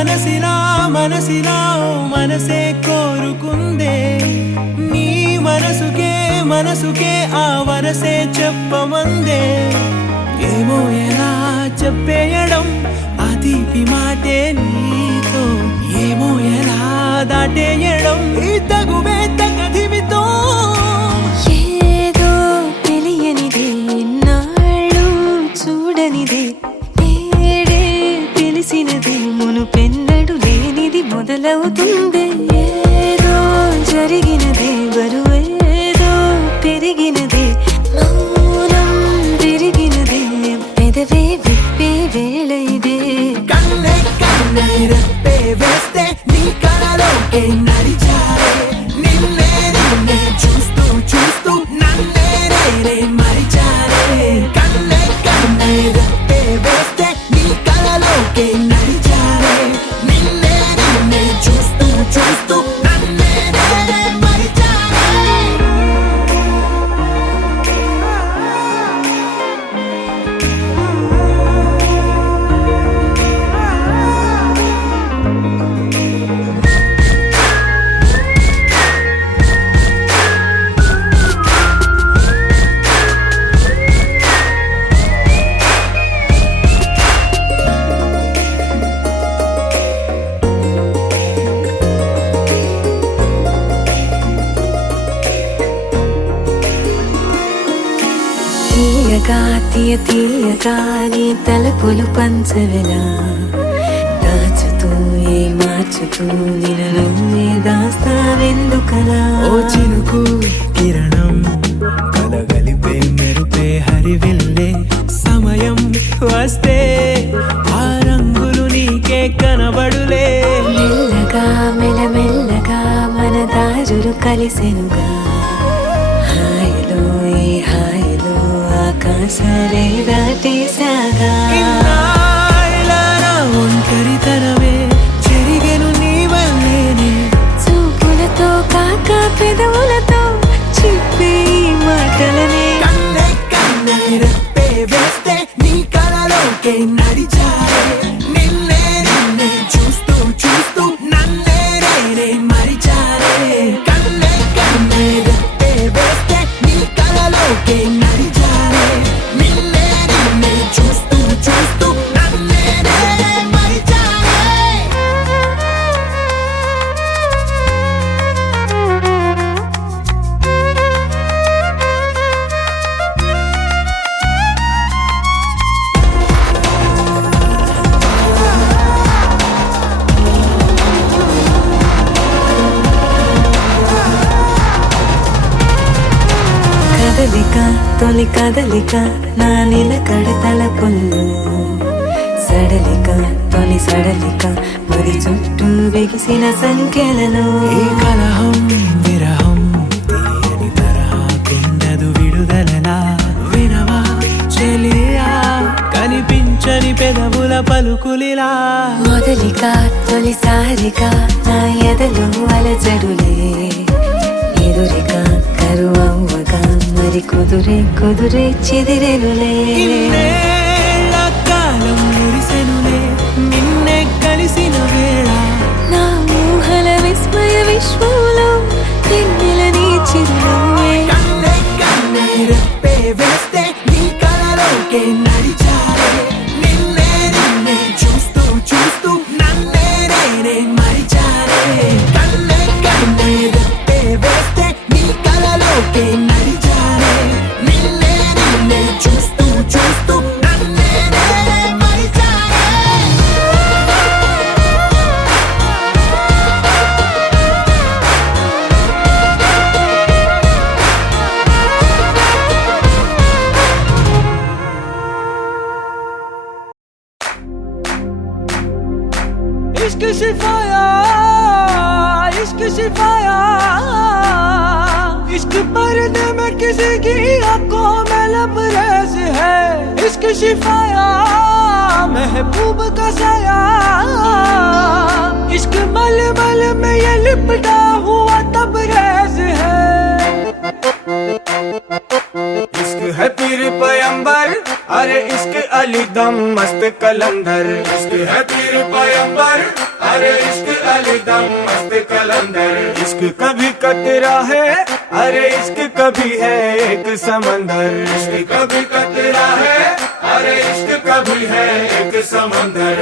మనసిలా మనసిలా మనసే కోరుకుందే నీ మనసుకే ఆ వరసే చెప్పమందే ఏమో ఎలా చెప్పేయడం ఆ తీపి మాటే నీతో ఏమో ఎలా దాటేయడం ఈ తగువే తగదివితో ఏదో తెలియనిదే నాళ్ళు చూడనిదే నేడే తెలిసినదే మునుపెన్నడు లేనిది మొదలవుతుంది ఏదో జరిగినదే బరువేదో పెరిగినదే మౌనం విరిగినదే పెదవే విప్పే వేళ ఇదే కన్నే కన్నే రెప్పే వేస్తే నీ కలలోకే నడిచారే నిన్నే నిన్నే చూస్తూ చూస్తూ నన్నే నేనే మరిచారే కన్నే కన్నే రెప్పే వేస్తే నీ కలలోకే నడిచారే నిన్నే నిన్నే చూస్తూ చూస్తూ నన్నే నేనే మరిచారే తీయగా నీ తలపులు పంచవెలా దాచుతూ మార్చుతూ నిన్ను నువ్వే దాస్తావెందుకలా ఓ చినుకు కిరణం కలగలిపే మెరుపే హరివిల్లే సమయం వస్తే ఆ రంగులు నీకే కనబడులే మెల్లగా మెల్లమెల్లగా మన దారులు కలిసెనుగా హాయిలో ఈ హాయిలో ఆకాశాలే దాటేసాగా ఒంటరితనమే చెరిగెను నీ వల్లేనే చూపులతో కాక పెదవులతో చెప్పే ఈ మాటలనే కన్నే కన్నే రెప్పే వేస్తే నీ కలలోకే నడిచారే నిన్నే నిన్నే చూస్తూ చూస్తూ నన్నే నేనే మరిచారే కన్నే కన్నే రెప్పే వేస్తే నీ కలలోకే నడిచారే నిన్నే నిన్నే చూస్తూ చూస్తూ నన్నే నేనే మరిచారే కదలిక తొలి కదలిక నా నిలకడ తలపుల్లో సడలిక తొలి సడలిక మరి చుట్టూ బిగిసిన సంఖ్యలలో ఈ కలహం విరహం తీయని తరహాకుండదు విడుదలలా వినవా చెలియా కనిపించని పెదవుల పలుకులిలా మొదలిక తొలిసారిగా నా ఎదలో అలజడులే ఎదురిక కరువవ్వగా మరి కుదురే చెదిరెనులే ఇన్నేళ్ల కాలం మురిసెనులే నిన్నే కలిసిన వేళ నా ఊహల విస్మయ విశ్వంలో వెన్నెల నీ చిరునవ్వే కన్నే కన్నే రెప్పే వేస్తే నీ కలలోకే నడిచారే నిన్నే నిన్నే చూస్తూ చూస్తూ నన్నే నేనే మరిచారే కన్నే కన్నే రెప్పే వేస్తే నీ కలలోకే నడిచారే నిన్నే నిన్నే చూస్తూ చూస్తూ నన్నే నేనే మరిచారే इश्क शिफाया इश्क शिफाया इश्क पर्दे में किसी की आंखों में लबरेज है इश्क शिफाया महबूब का साया इश्क मलमल में ये लिपटा हुआ तबरेज है इश्क है पीर पैगंबर अरे इश्क अली दम मस्त कलंदर, इश्क है पीर पैगंबर। अरे इश्क अली दम मस्त कलंदर, इश्क कभी कतरा है, अरे इश्क कभी है एक समंदर। इश्क कभी कतरा है, अरे इश्क कभी है एक समंदर।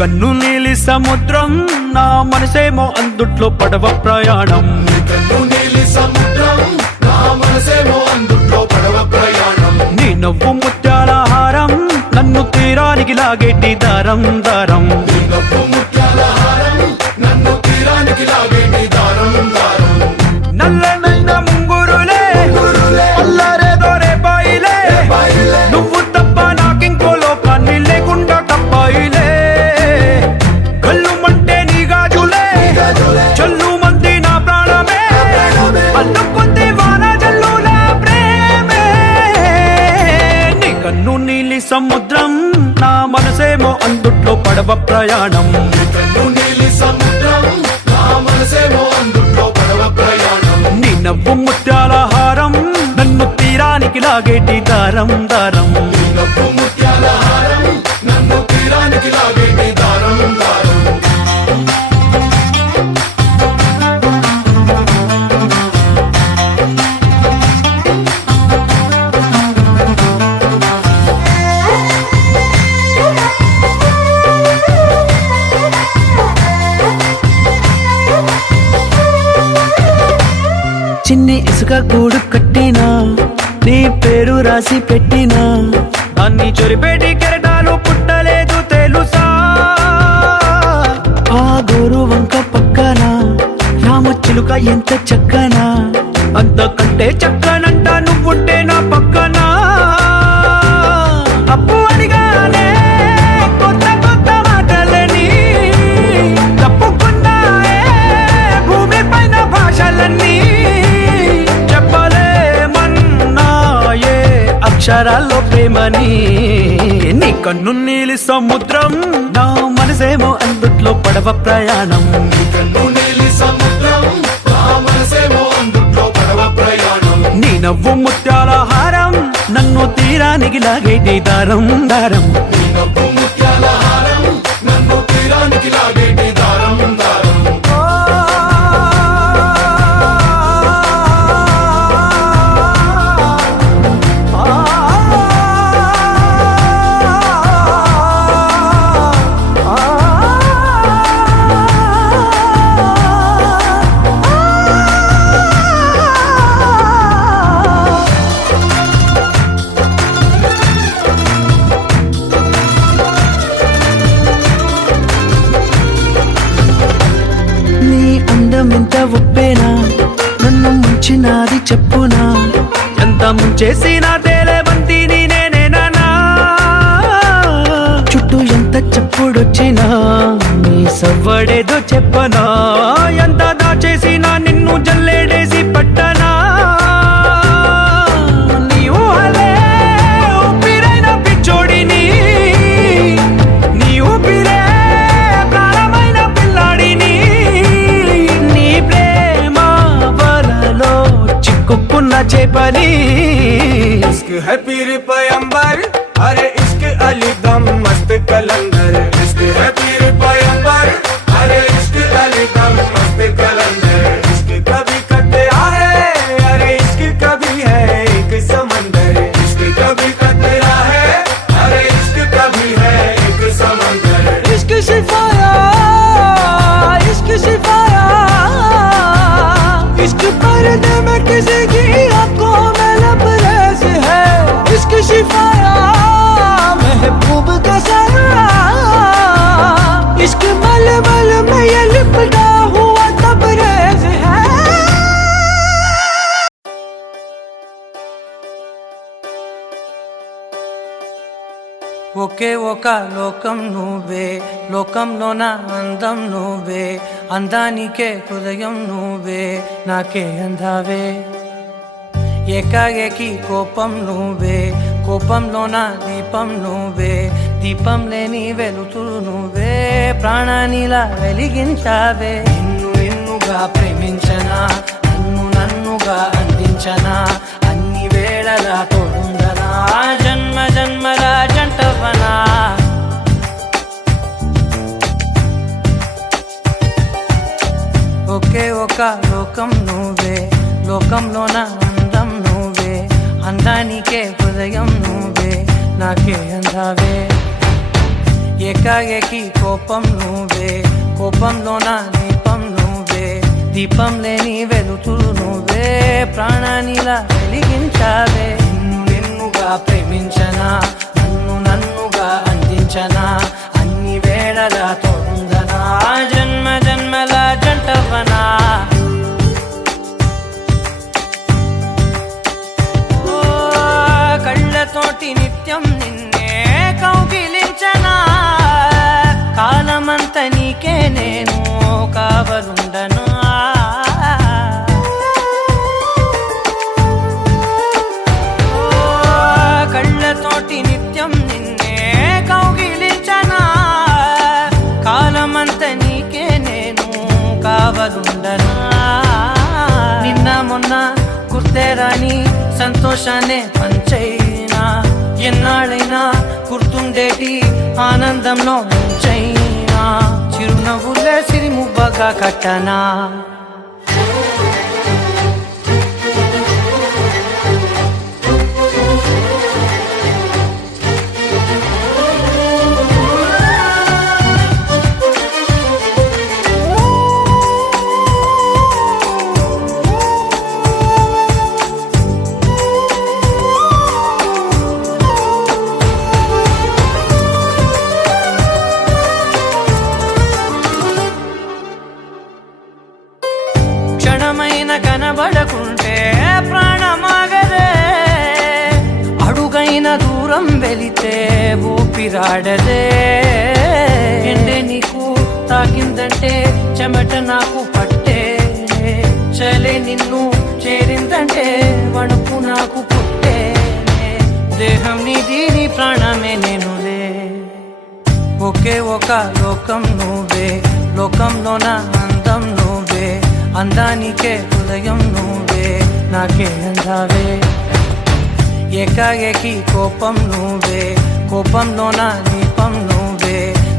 కన్ను నీలి సముద్రం నా మనసేమో అందుట్లో పడవ ప్రయాణం. కన్ను నీలి సముద్రం నా మనసేమో అందుట్లో పడవ ప్రయాణం. నీ నవ్వు ముత్యాల హారం నన్ను తీరానికి లాగేటి దారం దారం. నీ నవ్వు ముత్యాల హారం నన్ను తీరానికి లాగేటి దారం దారం. నల్లనైన ముంగురులే అల్లారేదో రేపాయిలే, నువ్వు తప్ప నాకింకో లోకాన్ని లేకుండా కప్పాయిలే. చల్లు మంది నా ప్రాణమే, అల్లుకుంది వాన జల్లుల ప్రేమే. నీ కన్ను నీలి సముద్రం నా మనసేమో అందుట్లో పడవ ప్రయాణం. కన్ను నీలి సముద్రం నా మనసేమో అందుట్లో పడవ ప్రయాణం. నీ నవ్వు ముత్యాల హారం నన్ను తీరానికి లాగేటి దారం దారం. నీ నవ్వు ముత్యాల హారం నన్ను తీరానికి లాగేటి దారం దారం. చిన్ని ఇసుక గూడు కట్టినా, నీ పేరు రాసి పెట్టినా, దాన్ని చొరిపేటి కెరటాలు పుట్టలేదు తెలుసా. ఆ గోరు వంక పక్కన రామచిలుక ఎంత చక్కనా, అంతకంటే చక్కనంట నువ్వుంటే నా పక్కన. అప్పు అడిగానే కొత్త కొత్త మాటలని, తప్పుకున్నాయే భూమి పైన భాషలన్నీ. అక్షరాల్లో ప్రేమని. నీ కన్ను నీలి సముద్రం నా మనసేమో అందుట్లో పడవ ప్రయాణం. కన్ను నీలి సముద్రం నా మనసేమో అందుట్లో పడవ ప్రయాణం. నీ నవ్వు ముత్యాల హారం నన్ను తీరానికి లాగేటి దారం దారం. నీ నవ్వు ముత్యాల హారం నన్ను తీరానికి లాగేటి దారం దారం. ఎంత ఒప్పేనా నన్ను ముంచినాది చెప్పునా, ఎంత ముంచేసినా తేలేవంతిని నేనేనా. చుట్టూ ఎంత చెప్పుడొచ్చినా నీ సవ్వడేదో చెప్పనా, ఎంత దాచేసినా నిన్ను జల్లేడేసి పట్టనా. నీవు అలే ఊపిరైన పిచ్చోడిని, నీ ఊపిరే ప్రాణమైన పిల్లాడిని. చిక్కుకున్న చేపని. इश्क है पीर पैगंबर, अरे इश्क अली दम मस्त कलंदर। इश्क है पीर पैगंबर, अरे इश्क अली दम मस्त कलंदर। इश्क कभी कतरा है, अरे इश्क कभी है एक समंदर। इश्क कभी कतरा है, अरे इश्क कभी है एक समंदर। इश्क शिफाया, इश्क शिफाया, इश्क पर्दे में किसी की आंखों में लबरेज है। इश्क शिफाया महबूब का साया, इश्क मलमल में ये लिपटा हुआ तबरेज है। ఒకే ఒక లోకం నువ్వే, లోకంలో నా అందం నువ్వే, అందానికే హృదయం నువ్వే, నాకే అందావే. ఏకాఏకి కోపం నువ్వే, కోపంలోన దీపం నువ్వే, దీపం లేని వెలుతురు నువ్వే, ప్రాణానిలా వెలిగించావే. నిన్ను నిన్నుగా ప్రేమించనా, నన్ను నన్నుగా అందించనా, అన్ని వేళలా తోడుందనా, జన్మ జన్మల జంటవనా. ఒకే ఒక లోకం నువ్వే, లోకంలోన అందం నువ్వే, అందానికే హృదయం నువ్వే, నాకే అందావే. ఏకాఏకి కోపం నువ్వే, కోపంలోన దీపం నువ్వే, దీపం లేని వెలుతురు నువ్వే, ప్రాణానిలా వెలిగించావే. నిన్ను నిన్నుగా ప్రేమించనా, నన్ను నన్నుగా అందించనా, అన్ని వేళలా తోడుందనా, జన్మ జన్మల జంటవనా. కళ్ళతోటి నిత్యం నిన్నే కౌగిలించనా, కాలమంత నీకే నేను కావలుండను. కళ్ళతోటి నిత్యం నిన్నే కౌగిలించనా, కాలమంత నీకే నేను కావలుండను. నిన్న మొన్న గుర్తేరాని సంతోషాన్నే పంచైనా, ఎన్నాళ్ళైనా గుర్తుండేటి ఆనందంలో ముంచైనా, చిరునవ్వులే సిరిముబ్బగా కట్టనా. క్షణమైన కనబడకుంటే ప్రాణమాగదే, అడుగైన దూరం వెళితే ఊపిరాడదే. ఎండే నీకు తాకిందంటే చెమట నాకు పట్టే, చలే నిన్ను చేరిందంటే వణుకు నాకు పుట్టే, దేహం నీది నీ ప్రాణమే నేనులే. ఒకే ఒక లోకం నువ్వే, లోకంలోన అందం నువ్వే, అందానికే హృదయం నువ్వే, నాకే అందావే. ఏకాఏకి కోపం నువ్వే, కోపంలోన దీపం నువ్వే,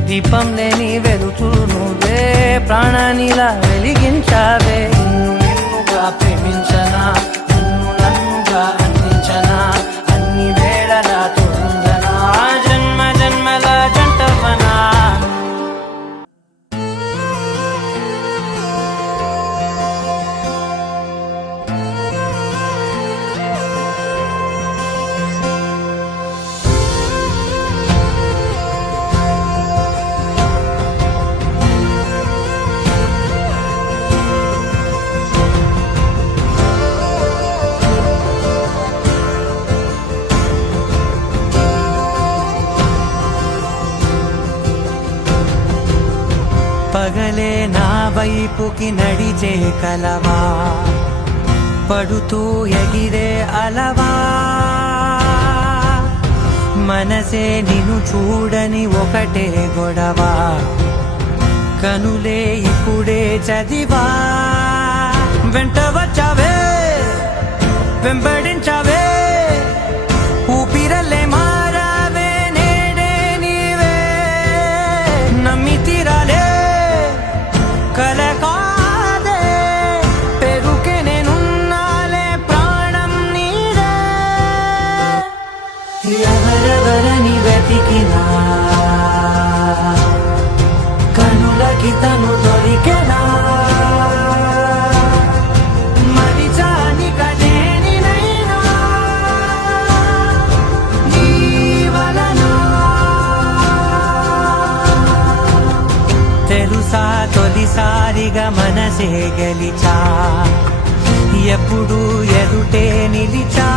దీపం లేని వెలుతురు నువ్వే, ప్రాణానిలా వెలిగించావే. నిన్ను నిన్నుగా ప్రేమించనా, నన్ను నన్నుగా అందించనా, అన్ని వేళలా తోడుందనా, జన్మ జన్మల జంటవనా. పగలే నా వైపుకి నడిచే కలవా, పడుతూ ఎగిరే అలవా, మనసే నిన్ను చూడని ఒకటే గొడవ, కనులే ఇప్పుడే చదివా. వెంట వచ్చావే, వెంబడించావే, ఊపిరల్లే మారావే, నేడే నీవే, నమ్మి తీరాలే కల కాదే, పెరుకే నేనున్నాలే, ప్రాణం నీడే. ఎవరెవరని వెతికినా కనులకి తను దొరికెనా, మరిచాని కదేనినైనా నీ వలన. తెలుసా తొలిసారిగా మనసే గెలిచా, ఎప్పుడు ఎదుటే నిలిచా,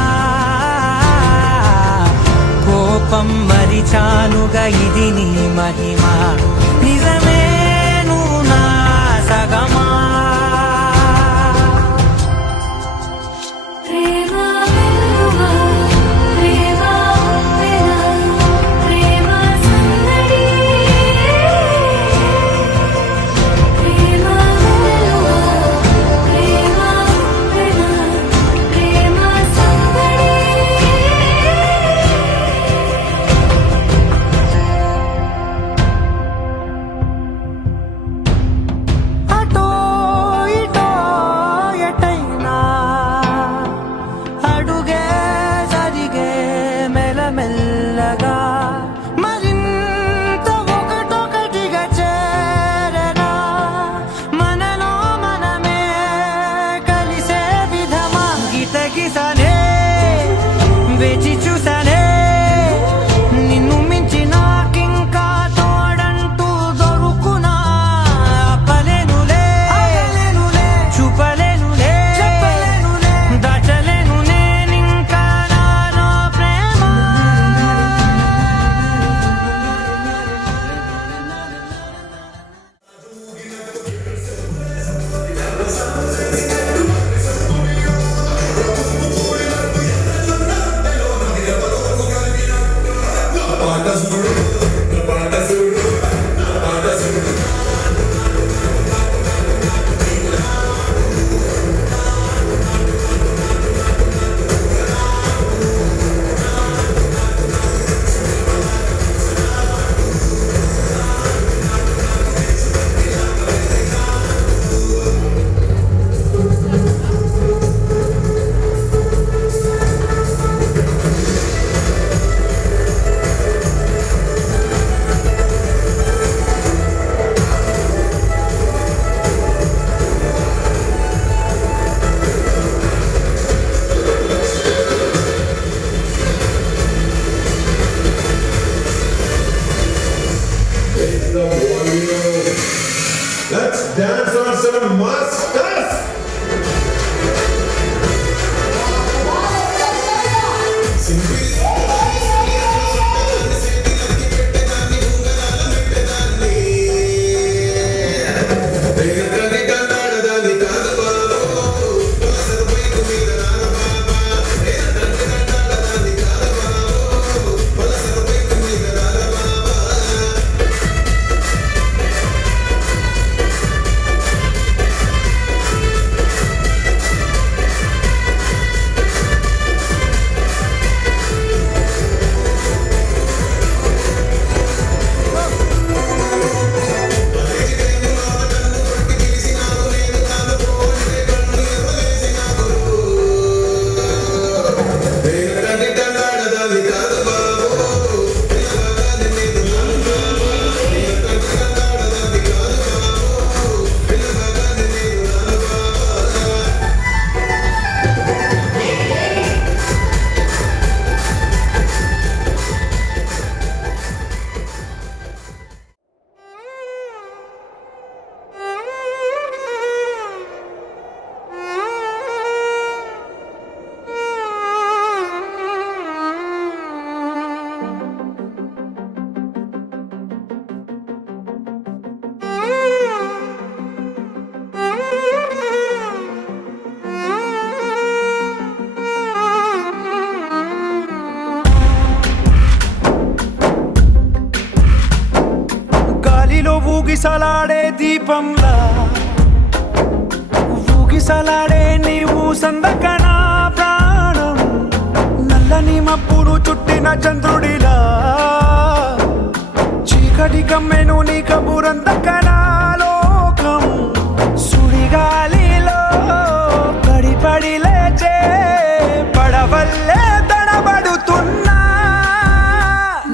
కోపం మరిచానుగా ఇది నీ మహిమ, నిజమే నువ్వు నా సగమా. ప్రేమ వెలుగా, ప్రేమ ఊగిసలాడే దీపంలా ఊగిసలాడే నీవు సందకనా ప్రాణం నల్లని మబ్బును చుట్టిన చంద్రుడిలా చీకటి కమ్మెను నీ కబురందకనా లోకం సుడిగాలిలో పడి లేచే పడవల్లే తడబడుతున్నా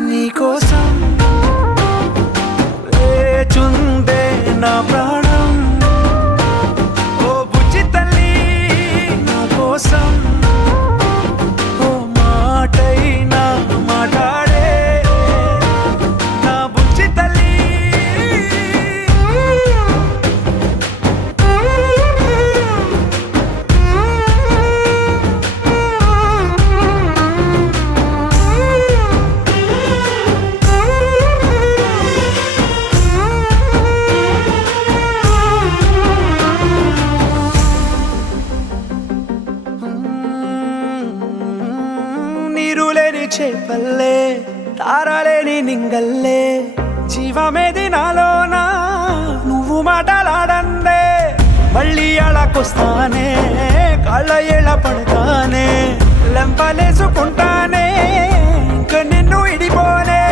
నీకోసం వేచుందే నా ప్రాణం ఓ బుజ్జి తల్లి నా కోసం ఓ మాటైనా మాట్లాడే నా బుజ్జి తల్లి నీరులేని చేపల్లే తారలేని నింగల్లే జీవమేది నాలోనా నువ్వు మాటలాడందే మళ్ళీ అళకొస్తానే కాళ్ళ ఏళ్ళ పడతానే లెంపలేసుకుంటానే ఇంక నిన్ను ఇడిపోనే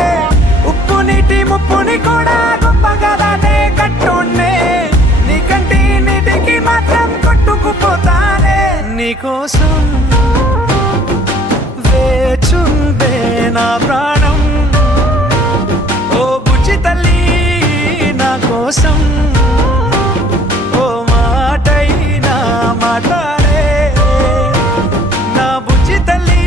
ఉప్పు నీటి ముప్పుని కూడా గొప్పగా దాటే కట్టున్నే నీ కంటి నీటికి మాత్రం కొట్టుకుపోతానే నీకోసం వేచుందే నా ప్రాణం ఓ బుజ్జి తల్లి నా కోసం ఓ మాటైనా మాట్లాడే నా బుజ్జి తల్లి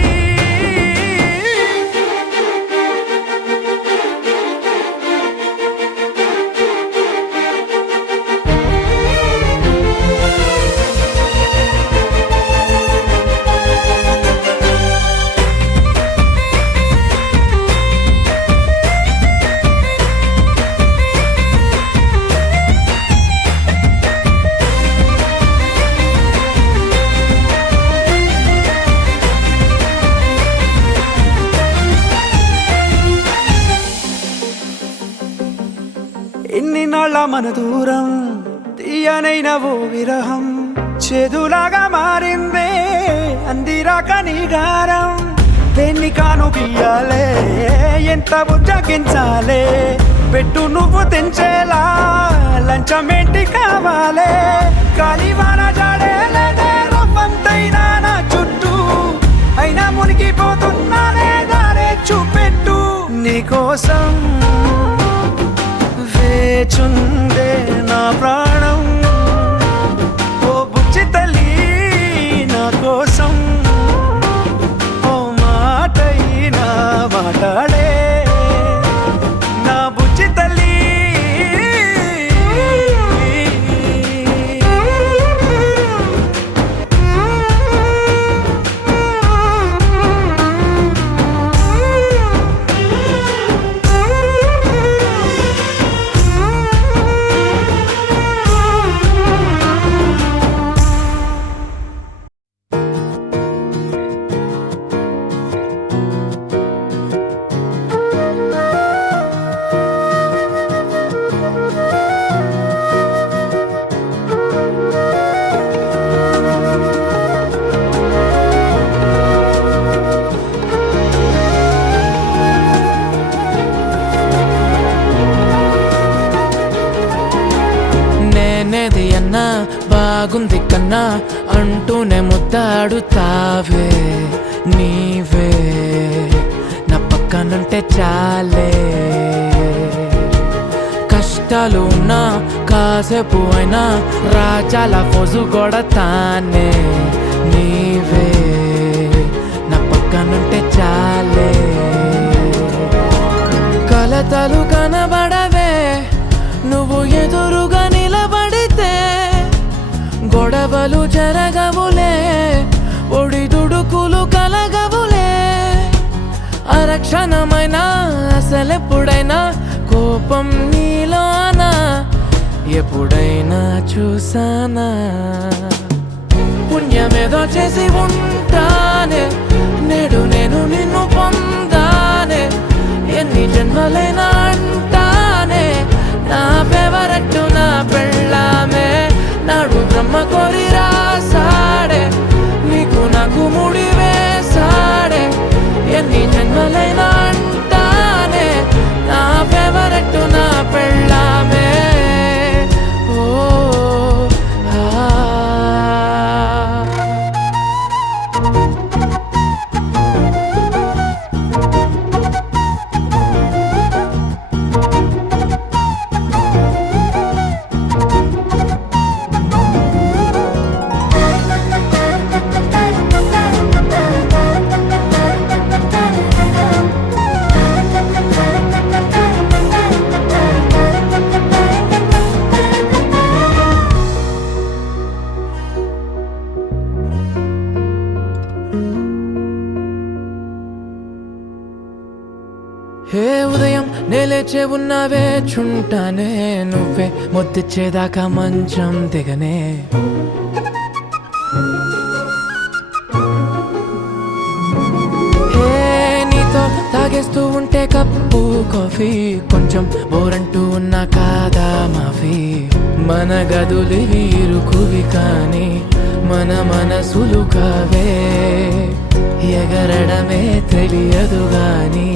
ఎన్ని నాళ్ళ మన దూరం తీయనైన ఓ విరహం చేదులాగా మారిందే అందిరాక నీగారం దేన్ని కాను బియ్యాలే ఎంత బుజ్జగించాలే పెట్టు నువ్వు తెంచేలా లంచమేంటి కావాలే కాలివాన జాడేలేదే రవ్వంతైనా నా చుట్టూ అయినా మునిగిపోతున్నానే దారే చూపెట్టు నీకోసం వేచుందే నా ప్రాణం ఓ బుజ్జి తల్లి నా కోసం ఓ మాటైనా మాట్లాడే నా బుజ్జి తల్లి బాగుంది కన్నా అంటూనే ముద్దాడుతావే నీవే నా పక్కనుంటే చాలే కష్టాలు ఉన్నా కాసేపు అయినా రాజాల ఫోజు కొడతానే నీవే నా పక్కనుంటే చాలే కలతలు కనబడవే నువ్వు ఎదురుగా నిలబడితే గొడవలు జరగవులే ఒడిదుడుకులు కలగవులే అరక్షణమైన అసలెప్పుడైనా కోపం నీలోనా ఎప్పుడైనా చూసానా పుణ్యమేదో చేసి ఉంటానే నేడు నేను నిన్ను పొందానే ఎన్ని జన్మలైనా అంటానే నా ఫేవర్ కోరి రాసాడే నీకు నాకు ముడి వేసాడే ఎన్ని జన్మలైనా అంటానే నా ఫేవరెట్ నా పెళ్ళామే ఓ హే ఉదయం నేలేచే ఉన్నావే చుంటానే నువ్వే మొత్తిచ్చేదాకా మంచం దిగనే హే నీతో తాగేస్తూ ఉంటే కప్పు కాఫీ కొంచెం బోరంటూ ఉన్నా కాదా మాఫీ మన గదులు వీరుకువి కానీ మన మనసులు కావే ఎగరడమే తెలియదు గాని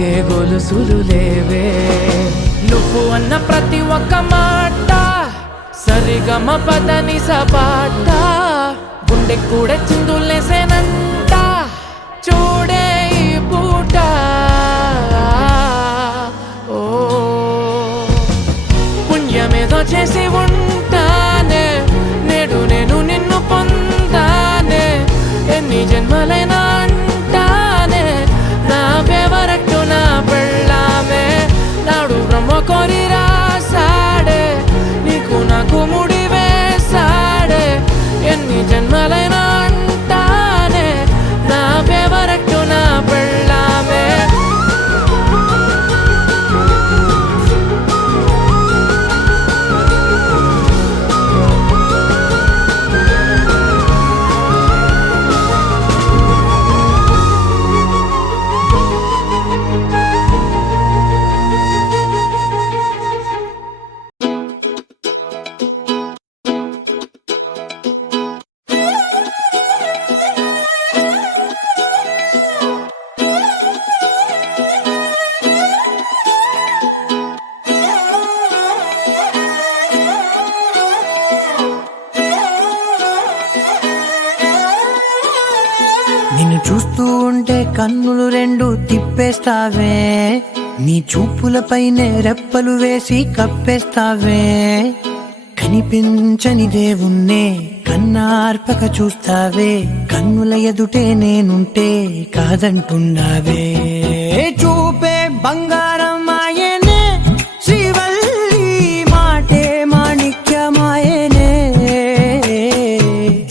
ఏ గొలుసులు లేవే నువ్వు అన్న ప్రతి ఒక్క మాట సరిగమ పదని సపాట గుండె కూడా చిందులేసేనంట చూడే ఈ పూట ఓ పుణ్యమేదో చేసి ఉంటానే నేడు నేను నిన్ను పొందానే ఎన్ని జన్మలైనా అంటానే నా ఫేవరెట్ నా పెళ్ళామే నాడు బ్రహ్మ కోరి రాసాడే నీకు నాకు ముడి వేసాడే ఎన్ని జన్మలైనా అంటానే నా ఫేవరెట్ నా పెళ్ళామే నిన్ను చూస్తూ ఉంటే కన్నులు రెండు తిప్పేస్తావే నీ చూపులపైనే రెప్పలు వేసి కప్పేస్తావే కనిపించని దేవుణ్ణే కన్నార్పక చూస్తావే కన్నుల ఎదుటే నేనుంటే కాదంటున్నావే చూపే బంగారం ఆయనే శ్రీవల్లి మాటే మాణిక్యమాయనే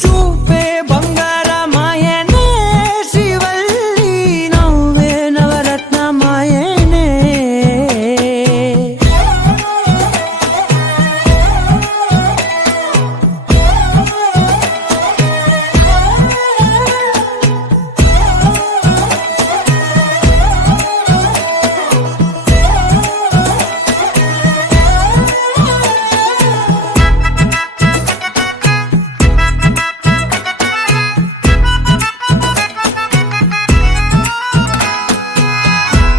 చూపే బంగారమాయనే శ్రీవల్లి నవ్వే నవరత్నమాయనే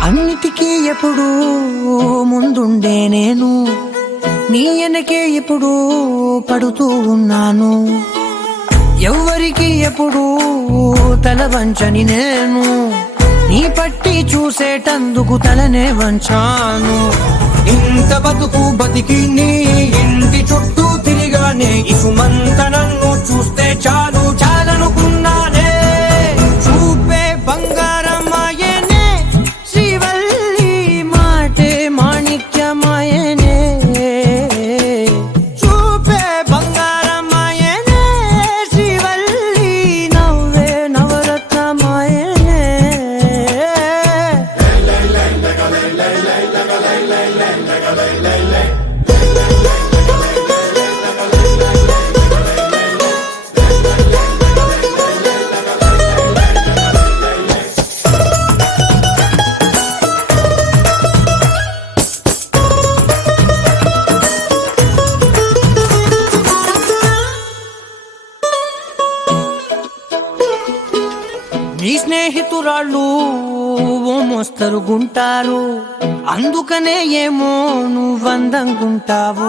అన్నిటికీ ఎప్పుడు ముందుండే నేను నీ వెనకే ఎప్పుడు పడుతూ ఉన్నాను ఎవ్వరికి ఎప్పుడు తల వంచని నేను నీ పట్టి చూసేటందుకు తలనే వంచాను ఇంత బతుకు బతికి నీ ఇంటి చుట్టూ తిరిగానే ఇసుమంత నన్ను చూస్తే చాలు చాలనుకున్నానే చూపే బంగారమాయనే శ్రీవల్లి మాటే మాణిక్యమాయనే చూపే బంగారమాయనే శ్రీవల్లి నవ్వే నవరత్నమాయనే మోస్తరు గుంటారు, అందుకనే ఏమో నువ్వందంగుంటావు.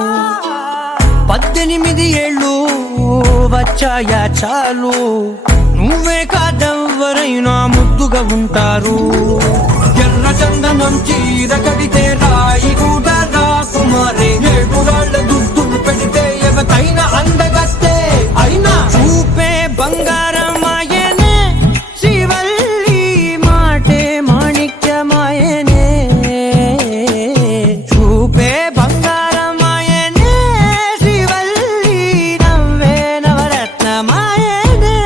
18 ఏళ్ళు వచ్చాయా చాలు, నువ్వే కాదెవ్వరైనా ముద్దుగా ఉంటారు. ఎర్ర చందనం చీర కడితే రాయి కూడా రాకుమారే, 7 రాళ్ళ దుద్దులు పెడితే ఎవతైనా అందగత్తే. అయినా చూపే బంగారమాయనే, శ్రీవల్లి మాటే మాణిక్యమాయనే. చూపే బంగారమాయనే, శ్రీవల్లి నవ్వే నవరత్నమాయనే.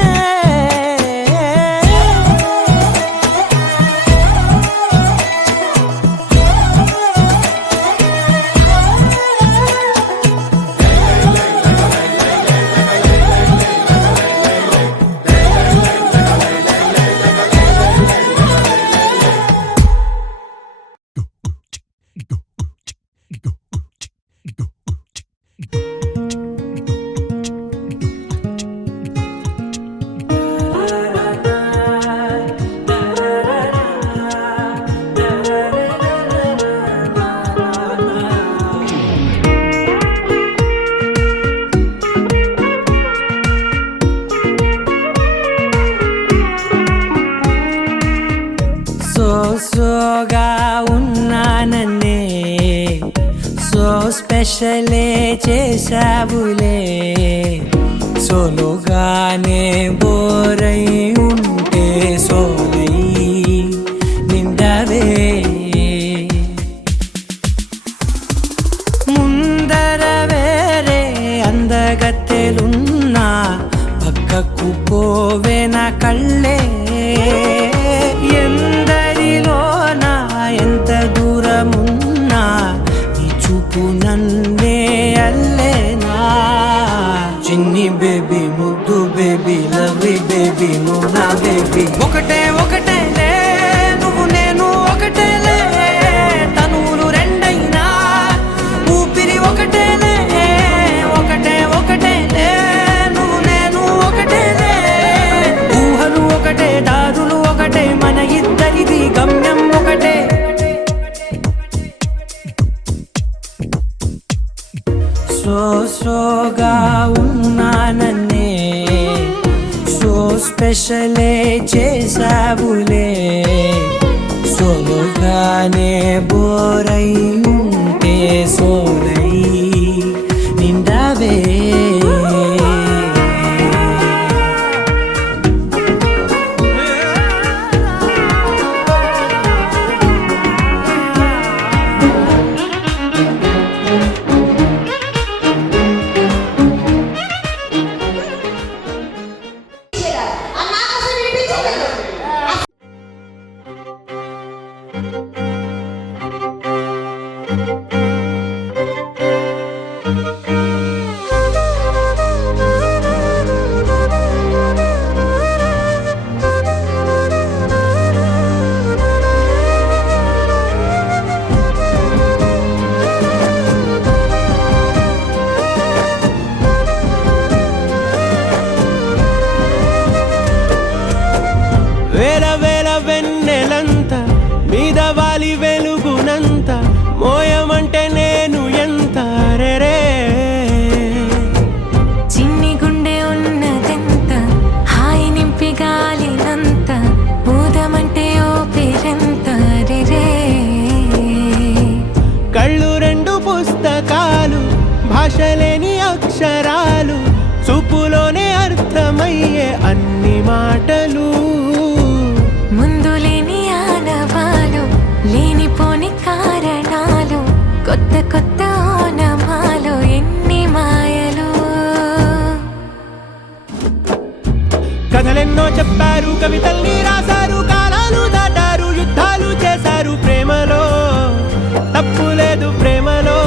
సోగా ఉన్నానన్నే, సో స్పెషలే చేసావులే. సోలుగానే బోరై ఉంటే సోలై నిండవే. ముందర వేరే అందగత్తెలున్నా, పక్కకు పోవే నా కళ్ళే. ఎందరిలోనా ఎంత దూరమున్నా, నీ చూపు నన్నే అల్లేనా. చిన్ని బేబీ, ముద్దు బేబీ, లవ్లీ బేబీ, నువ్వు నా బేబీ. ఒకటే ఒకటేలే నువ్వు నేను ఒకటేలే, తనువులు రెండైనా ఊపిరి ఒకటేలే. ఒకటే ఒకటేలే నువ్వు నేను ఒకటేలే, ఊహలు ఒకటే దారులు ఒకటే, మన ఇద్దరిది గమ్యం ఒకటే. సోగా ఉన్నానన్నే, సో స్పెషలే చేసావులే. సోలుగానే బోరై ఉంటే సోలై నిండవే. వేల వేల వెన్నెలంత మీద వాలి వెలుగునంత, మోయమంటే నేను ఎంత రే. చిన్ని గుండె ఉన్నదెంత, హాయి నింపి గాలినంత, ఊదమంటే ఓపిరెంత రే. కళ్ళు 2 పుస్తకాలు, భాషలేని అక్షరాలు, చూపులోనే అర్థమయ్యే అన్ని మాటలు. ముందు లేని ఆనవాలు, లేనిపోని కారణాలు, కొత్త కొత్త ఓనమాలు, ఎన్ని మాయలు. కథలెన్నో చెప్పారు, కవితల్ని రాశారు, కాలాలు దాటారు, యుద్ధాలు చేశారు ప్రేమలో. తప్పు లేదు ప్రేమలో.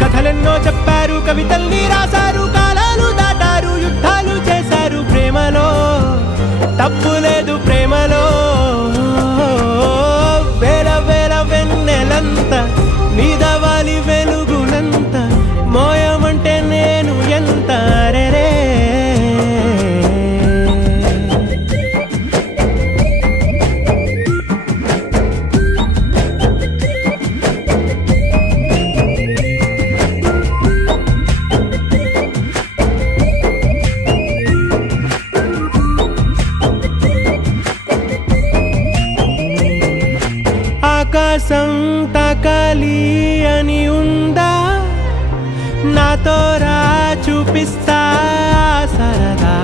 కథలెన్నో చెప్పారు, కవితల్ని రాశారు, కాలాలు దాటారు, యుద్ధాలు చేశారు ప్రేమలో. తప్పు లేదు ప్రేమలో. వేల వేల వెన్నెలంత మీద వాలి వెలుగునంత, మోయమంటే నేను ఎంత రే. ఆకాశం తాకాలి అని ఉందా నాతో రా చూపిస్తా సరదా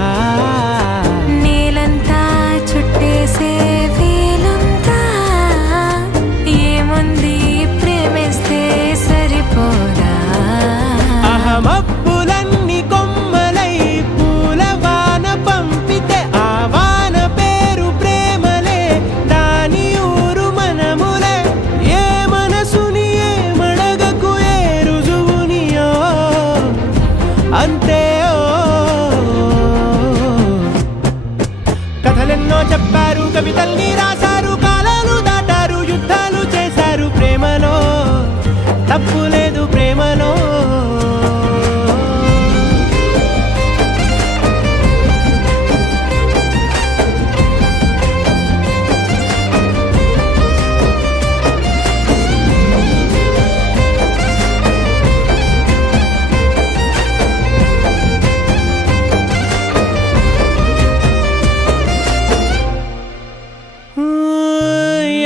నేలంతా చుట్టేసే వేలంతా ఏముంది ప్రేమిస్తే సరిపోదా అహమప్పులన్నీ కొమ్మలై పూలవాన పంపితే ఆ వాన పేరు ప్రేమలే దాని ఊరు మనములే ఏ మనసుని ఏ మడగకు ఏ రుజువునియో అంతే కథలెన్నో చెప్పారు కవితల్ని రాశారు కాలాలు దాటారు యుద్ధాలు చేశారు ప్రేమలో తప్పు లేదు ప్రేమలో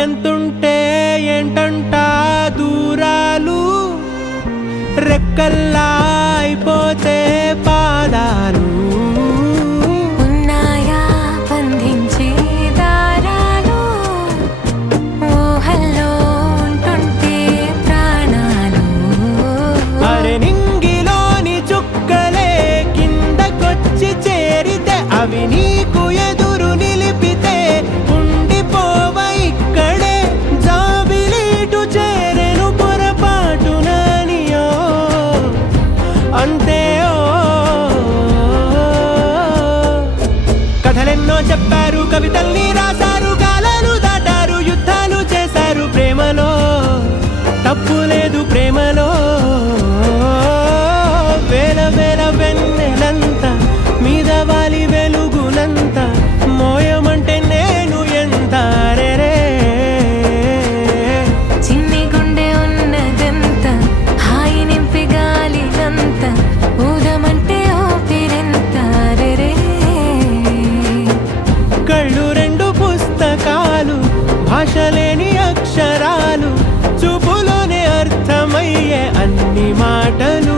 ఎంతుంటే ఏంటంట దూరాలు రెక్కల్లా అయిపోతే పాదాలు ఉన్నాయా బంధించే దారాలు ఊహల్లో ఉంటుంటే ప్రాణాలు అరే నింగిలోని చుక్కలే కిందకొచ్చి చేరితే అవి నీకు ఎదురు నిలిపితే ఉండిపోవ ఇక్కడే జాబిలీటు చేరెను పొరపాటుననియో అంతే కథలెన్నో చెప్పారు కవితల్ని రాశారు కాలాలు దాటారు యుద్ధాలు చేశారు ప్రేమలో తప్పు లేదు ప్రేమలో వేల వేల వెన్నెలంత మీద వాలి వెలుగునంత మోయమంటే నేను ఎంత రే చిన్ని గుండె ఉన్నదంత హాయి నింపి గాలినంత ఊదమంటే ఓపిరెంత రే కళ్ళు రెండు పుస్తకాలు భాష లేని అక్షరాలు చూపులోనే అర్థమయ్యే అన్ని మాటలు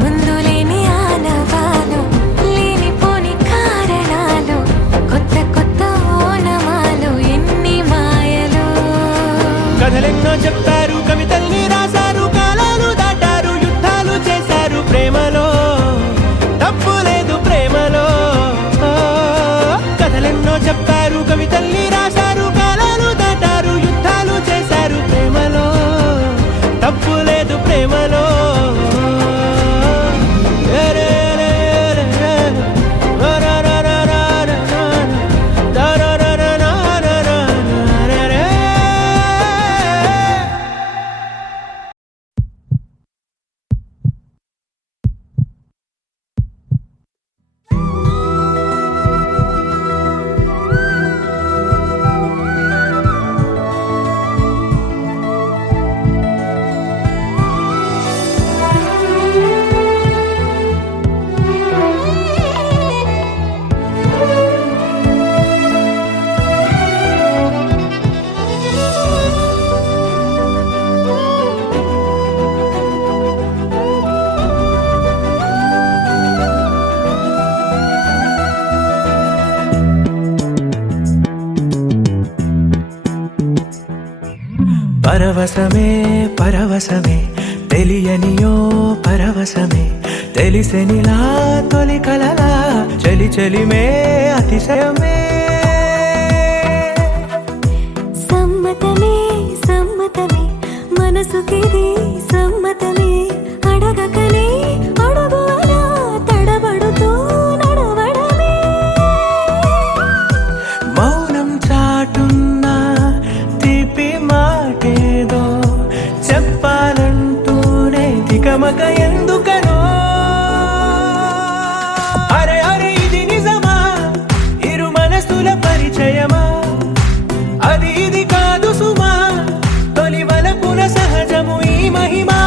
ముందు లేని ఆనవాలు లేనిపోని కారణాలు కొత్త కొత్త ఓనమాలు ఎన్ని మాయలు కథలెన్నో చెప్పారు కవితల్ని రాశారు కాలాలు దాటారు యుద్ధాలు చేశారు ప్రేమలో తప్పు లేదు ప్రేమలో కథలెన్నో చెప్పారు కవితల్ని రాశారు కాలాలు దాటారు యుద్ధాలు చేశారు ప్రేమలో తప్పు లేదు ప్రేమలో పరవశమే పరవశమే తెలియనియో పరవశమే తెలిసెనిలా తొలి కలలా చలి చలిమే అతిశయమే సమ్మతమే సమ్మతమే మనసుకిది సమ్మతమే అడగకనే అడుగులా తడబడుతూ నడవడమే మౌనం చాటున్నా తీపి మాటేదో చెప్పాలంటూనే తికమక ఎందుకనో అరే అరే ఇది నిజమా ఇరు మనసుల పరిచయమా అది ఇది కాదు సుమా తొలి వలపుల సహజము ఈ మహిమా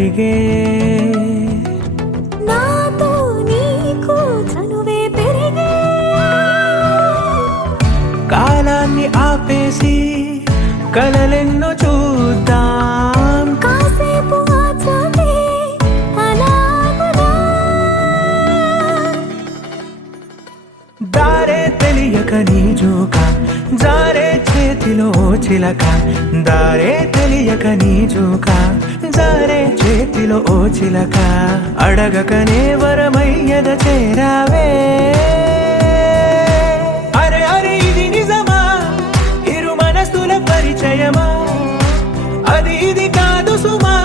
కరిగే నాతో నీకు చనువే పెరిగే కాలాన్ని ఆపేసి కలలెన్నో చూద్దాం కాసేపు ఆ చోటే అలాగుదా దారే తెలియక నీ జోక జారే చేతిలో చిలక దారే తెలియక నీ జోక జారే చేతిలో ఓ చిలక అడగకనే వరమయ్యద చేరావే అరే అరే ఇది నిజమా ఇరు మనసుల పరిచయమా అది ఇది కాదు సుమా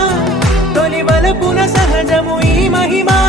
తొలి వలపున సహజము ఈ మహిమా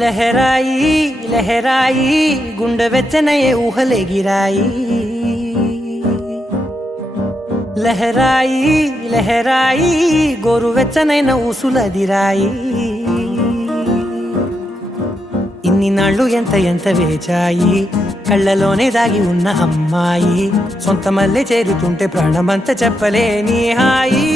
లహరాయి లహరాయి గుండె వెచ్చనయే ఊహలెగిరాయి లహరాయి లహరాయి గోరువెచ్చనైన ఊసులదిరాయి ఇన్ని నాళ్ళు ఎంత ఎంత వేచాయి కళ్ళలోనే దాగి ఉన్న అమ్మాయి సొంత మల్లె చేరుతుంటే ప్రాణమంత చెప్పలేని హాయి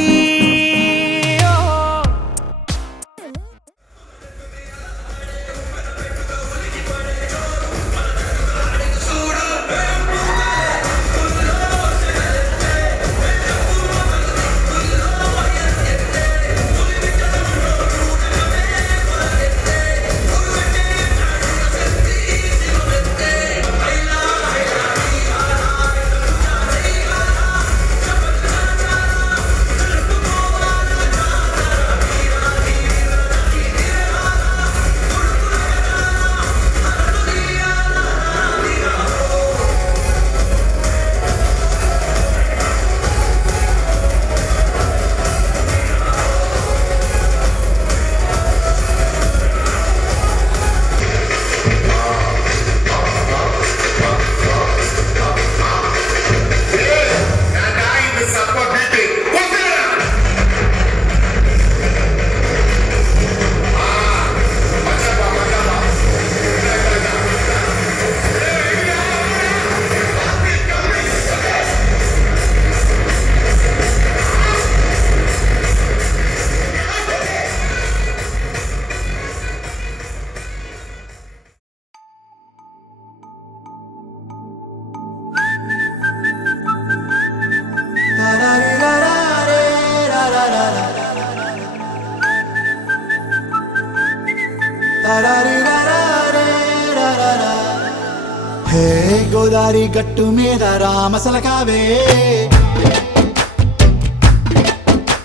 హే గోదారి గట్టు మీద రామసలకావే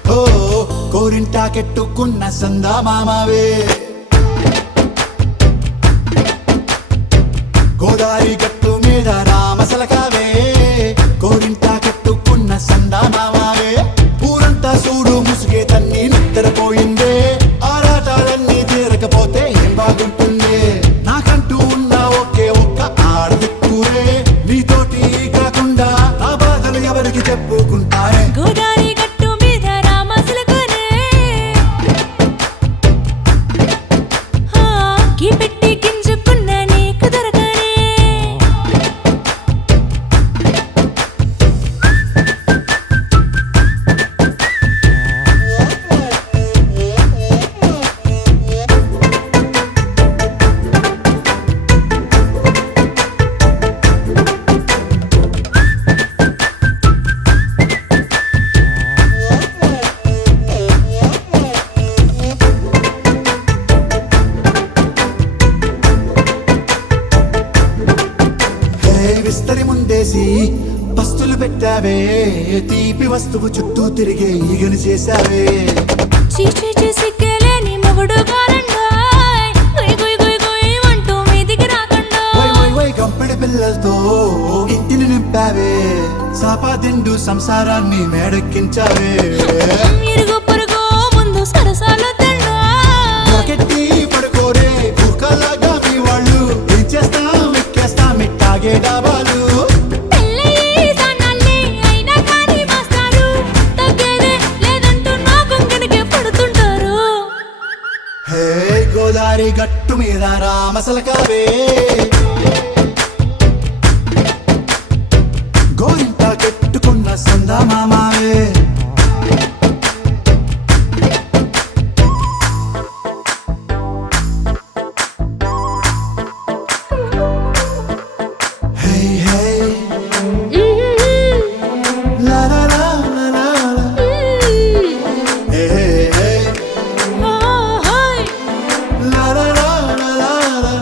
ఓ కోరింటాకెట్టుకున్న సందా మామావే గోదారి గట్టు మీద రామసలకావే కోరింటాకెట్టుకున్న సందా మామావే ఊరంతా చూడు ముసుగే తన్ని నిద్రపోయిందే ఆరాటాలన్నీ తీరకపోతే ఏం బాగుంటుంది నాకంటూ ఉన్న ఒకే ఒక్క ఆడదిక్కురే నీతోటి కాకుండా ఆ బాధలు ఎవరికి చెప్పుకుంటారే గోదారి గట్టు మీద రామసలకనే కీ పెట్టి గింజుకున్న నీకు దొరకనే విస్తరి ముందేసి పస్తులు పెట్టావే తీపి వస్తువు చుట్టూ తిరిగే ఈగను చేశావే చీచీ సిగ్గలేని మొగుడు గారండాయ్ గుయ్ గుయ్ గుయ్ గుయ్ అంటూ మీదికి రాకండా వై వై వై గంపెడి పిల్లలతో ఇంటిని నింపావే సాపాదిండు సంసారాన్ని మేడెక్కించావే ఇరుగు పొరుగు ముందు సరసాలు తండా రాకెట్టి పడుకోరే కుక్కలాగా మీ వాళ్ళు ఏం చేస్తాం ఎక్కేస్తాం ఇట్టాగే డాబాలు పెళ్ళయి సన్నాల్ని అయినా కానీ మాస్తారు తగ్గేదే లేదంటూ నా కొంగనికే పడుతుంటారు హే గోదారి గట్టు మీద రామసలకావే గోరింట కెట్టుకున్న సందా మామావే హే హే లా లా లా లా లా లా. హే హే హే లా లా లా లా లా లా.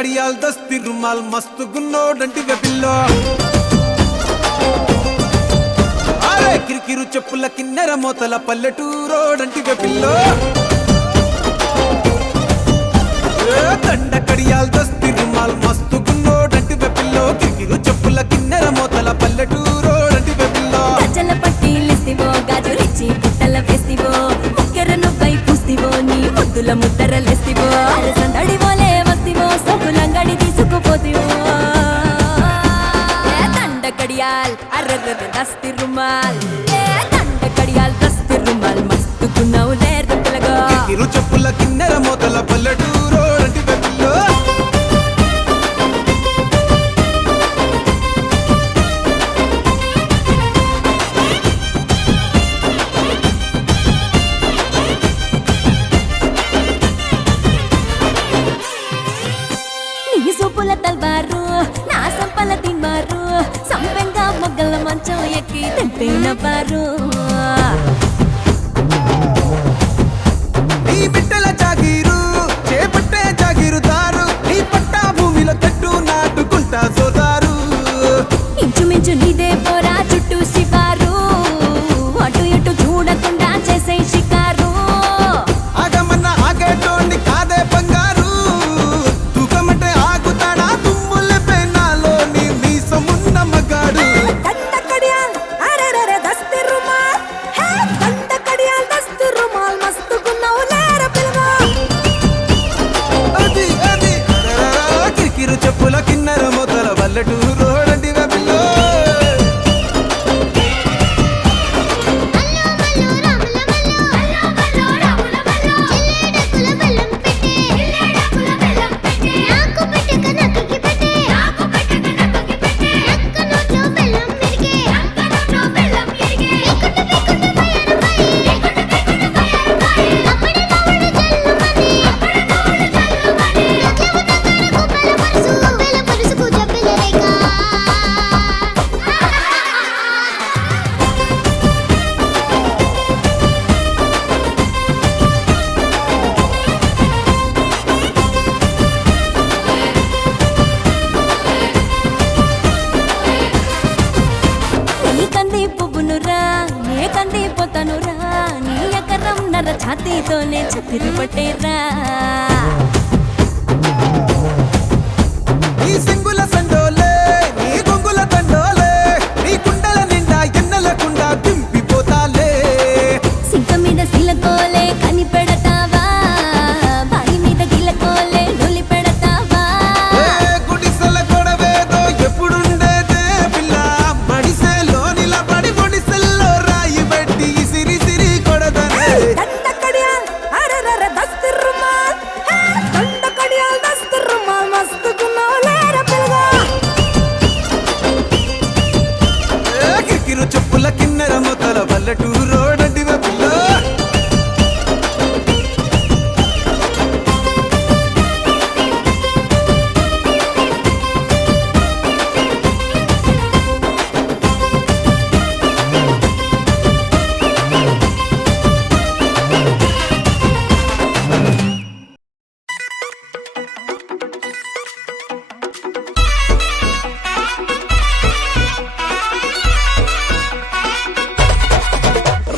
కడియాల్ దస్తి రుమాల్ మస్తు గున్నోడంటి పిల్లో అరే కిరికిరు చెప్పుల కిన్నెర మోతల పల్లెటూరోడంటి పిల్లో దండ కడియాల్ దస్తి రుమాల్ మస్తు గున్నోడంటి పిల్లో కిరికిరు చెప్పుల కిన్నెర మోతల పల్లెటూరోడంటి పిల్లో గజల పట్టీలిస్తివో గాజులిచ్చి పుట్టల వేస్తివో ముక్కెర నువ్వై పూస్తివో నీ ముద్దుల ముద్దరలేస్తివో సందడివోలే వస్తివో సొగులంగడి తీసుకుపోతివో దండ కడియాల్ అర్రర్ర దస్తి రుమాల్ దండ కడియాల్ దస్తి రుమాల్ మస్తుకున్నావు లేరు పిల్లగా కిరికిరు చెప్పుల కిన్నెర మోతల పల్లెటూరోడంటి పిల్లో నీ సూపుల తల్వారు నా సంపల తిన్మారు సంపెంగా మొగ్గల మంచం ఎక్కి తెంపైన బారు నీ బిడ్డల జాగీరు చేపట్టే జాగీరుదారు నీ పట్టా భూమిలో చెట్టు నాటుకుంటా సోదారు ఇంచుమించు నీదే పోరా చుట్టూ శివారు అటు ఇటు చూడకుండా చేసే షికారు ఆగమన్న ఆగేటోండి కాదే బంగారు తూకమంటే ఆగుతాడా తుమ్ముల పెనాలో నీ మీసమున్న మగాడు దండ కడియాల్ అరెరెరె దస్తి రుమాల్ హే దండ కడియాల్ దస్తి రుమాల్ మస్తుకున్నావు లేర పిల్లగా అది అది అరరరా, కిరికిరు చెప్పుల కిన్నెర మొదల పల్లెటూరోడంటి పిల్లో నీ కంది పువ్వునురా నే కంది పోతానురా నీ ఎకరం నర ఛాతీతోనే చక్కెర పట్టేరా నీ సింగుల సండోలే నీ గొంగుల దండోలే నీ కుండల నిండా ఎన్నెలకుండా దింపిపోతాలే సింక మీద సిలకోలే కని పెడతావా బాయి మీద గిలకోలే నొలి పెడతావా ఏ గుడిసెల గొడవేదో ఎప్పుడుండేదే పిల్ల మడిసెలో నిలబడి ఒడిసెల్లో రాయి పెట్టి సిరి సిరి కొడదనే దండ కడియాల్ అరెరెరె దస్తి రుమాల్ హే దండ కడియాల్ దస్తి రుమాల్ మస్తుకున్నావు లేర పిల్లగా కిరికిరు చెప్పుల కిన్నెర మొదల పల్లెటూరోడంటి పిల్ల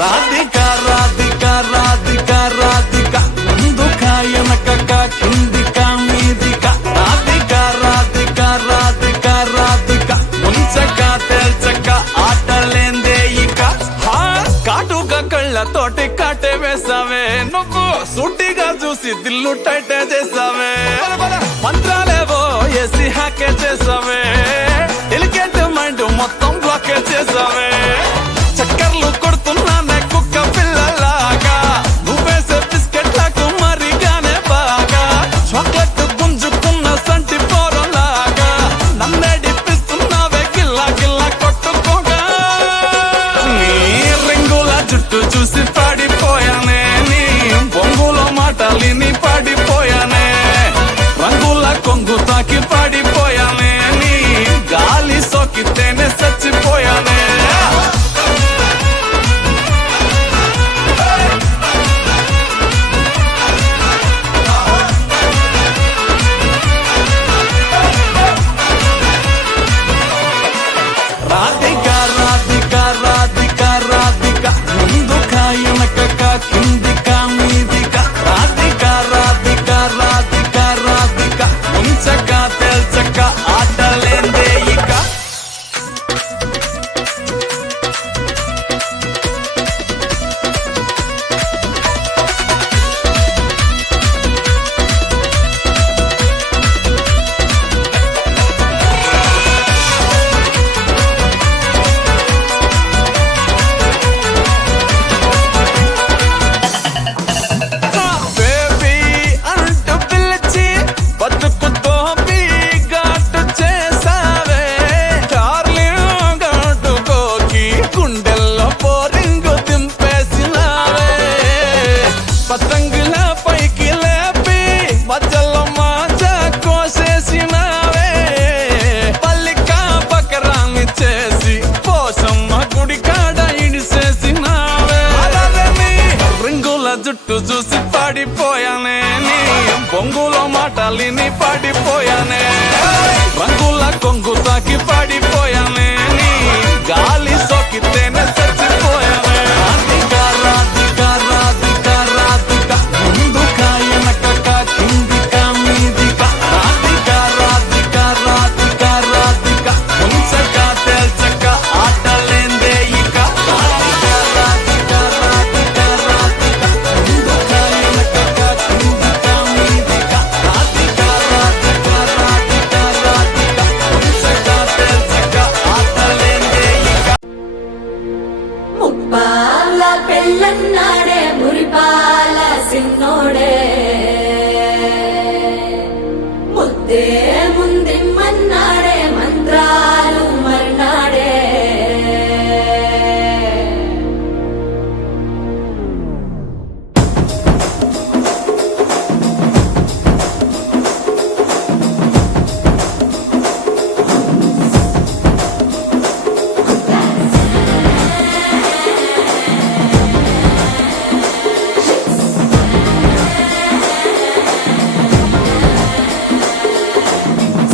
రాధిక రాధిక రాధిక రాధిక ముందుక వెనకక కిందిక మీదిక రాధిక రాధిక రాధిక రాధిక ముంచక తెల్చక ఆటలేందే ఇక కాటుక కళ్ళతోటి కాటే వేసావే నువ్వు సుట్టిగా చూసి దిల్లు టైటే చేసావే మంత్రాలేవో ఏసి హ్యాకే చేసావే ఎలిగెంట్ మైండ్ మొత్తం బ్లాకే చేసావే చక్కర్లు కొడుతున్నానే కుక్క పిల్లలాగా నువ్వేసే బిస్కెట్లకు మరిగానే బాగా చాక్లెట్ గుంజుకున్న సంటి పోరలాగా నన్నే డిప్పిస్తున్నావే గిల్లా గిల్లా కొట్టుకోగా నీ రింగుల జుట్టు చూసి పాడిపోయానే నీ బొంగులో మాటలిని పాడిపోయానే రంగుల కొంగు తాకి పాడిపోయానే నీ గాలి సోకితేనే చచ్చిపోయానే మాటలిని పడిపోయానే రంగుల కొంగు తాకి పడిపోయానే నీ గాలి సోకితేనే చచ్చిపోయానే రాధికా రాధికా రాధికా రాధికా ముందుకా వెనకకా కిందికా మీదికా రాధికా రాధికా రాధికా రాధికా ముంచక తేల్చక ఆటలేందే ఇక రాధికా రాధికా రాధికా రాధికా ముందుకా వెనకకా కిందికా మీదికా రాధికా రాధికా రాధికా రాధికా ముంచక తేల్చక ఆటలేందే ఇక ముప్పాల పెళ్ళన్నాడే మురిపాల సిన్నోడే ముద్దే ముందిమ్మన్నాడే మంత్రాలు మర్నాడే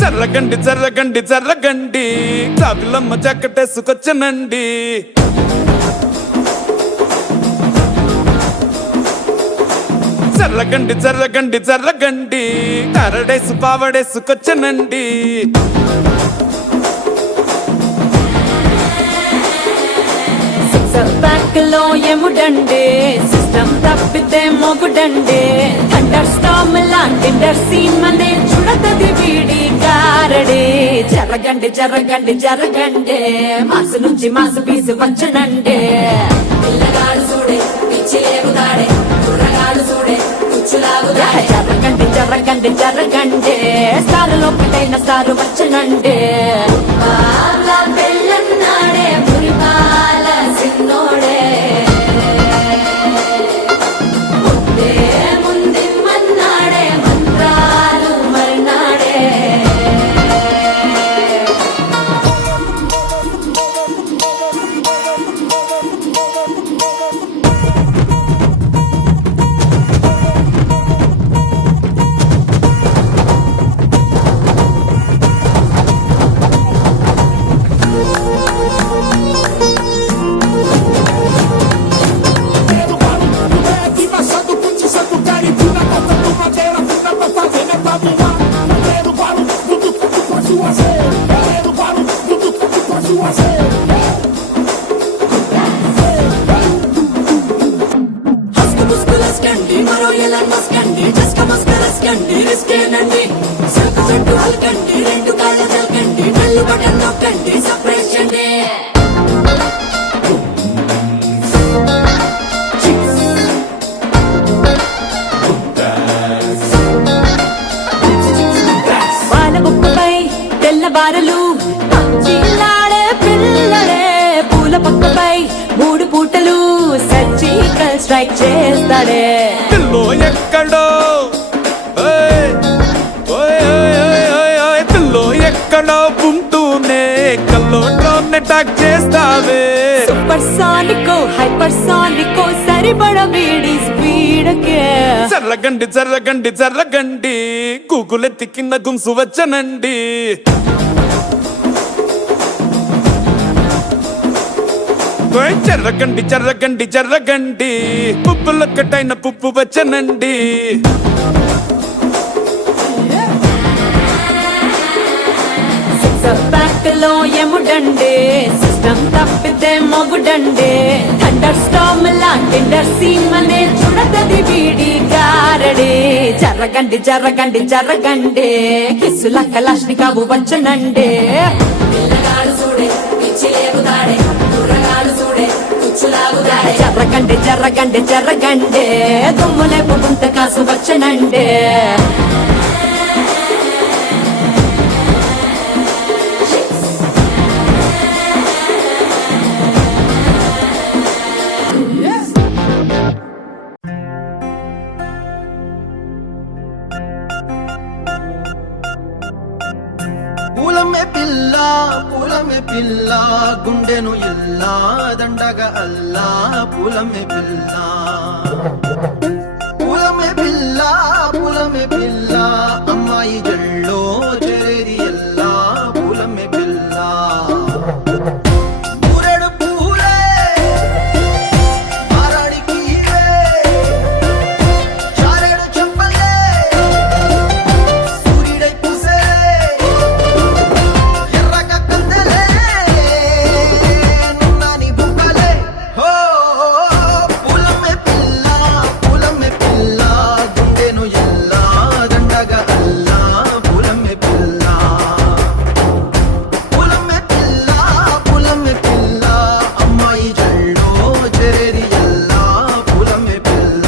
జర్రగండి జర్రగండి జర్రగండి కాకులమ్మ చక్కటేసుకొచ్చనండి జర్రగండి జర్రగండి జర్రగండి కరడేసు పావడేసుకొచ్చనండి బ్యాంక్ లో ఎముడండే సిస్టమ్ తప్పితే మొగుడండే థండర్ స్టామ్ లాంటి సీన్ మనే చూడతది వీడి కారడే జరగండి జరగండి జరగండే మాసు నుంచి మాసు పీసు వంచనండే పిల్లగాడు చూడే పిచ్చి లేగుతాడే కుర్రగాడు చూడే కుచ్చులాగుతాడే జరగండి జరగండి జరగండే స్టార్ లోపటైన స్టార్ వచ్చనండే పెళ్ళన్నాడే మురిపాల సిన్నోడే ముద్దే ముందిమ్మన్నాడే మంత్రాలు మర్నాడే మరో ఎలా మస్కండి జస్క మస్కరస్కండి రిస్కేనండి సరుకు చెట్టు అల్కండి రెండు కాళ్ళ చల్కండి కళ్ళు బటన్ నొక్కండి సర్ప్రైజ్ చండి పాల బుక్కపై తెల్లబారలు పచ్చిలాడే పిల్లడే పూల పక్కపై మూడు పూటలు సర్జికల్ స్ట్రైక్ చేస్తాడే పిల్లో ఎక్కడో ఓయ్ ఓయ్ ఓయ్ ఓయ్ ఓయ్ పిల్లో ఎక్కడో ఉంటూనే కల్లోనే టాక్ చేస్తావే సూపర్ సానికో హైపర్ సానికో సరిపడ వీడి స్పీడ్కే జర్రగండి జర్రగండి జర్రగండి గూగులెత్తి కింద గుంసు వచ్చనండి ఓయ్ జర్రగండి జర్రగండి జర్రగండి పుప్పులొక్కటైన పుప్పు వచ్చనండి బ్యాంక్ లో ఎముడండే సిస్టమ్ తప్పితే మొగుడండే థండర్ స్టామ్ లాంటి సీన్ మనే చూడతది వీడి కారడే జరగండి జరగండి జరగండి కిస్సుల కలాష్నికావు వంచనండే పిల్లగాడు చూడే పిచ్చి లేగుతాడే కుర్రగాడు చూడే కుచ్చులాగుతాడే జరగండి జరగండి జరగండి దుమ్ములేపు గుంత కాసు వచ్చనండే పూలమే పిల్ల గుండెను ఇల్లా దండగ అల్లా పూలమే పిల్ల పూలమే పిల్ల పులమే పిల్ల అమ్మాయి జల్లో చేరేది ఎల్లా పులమే పిల్ల ఊరెడు పూలే మారాడికి చారెడు చెప్పలే సూర్యుడై పూసే ఎర్రగ కందలే నున్నాని బుక్కలే హో పులమే పిల్ల గుండెను ఎల్లా దండగా అల్లా పులమే పిల్ల అమ్మాయి జల్లో చేరేది ఎల్లా పులమే పిల్ల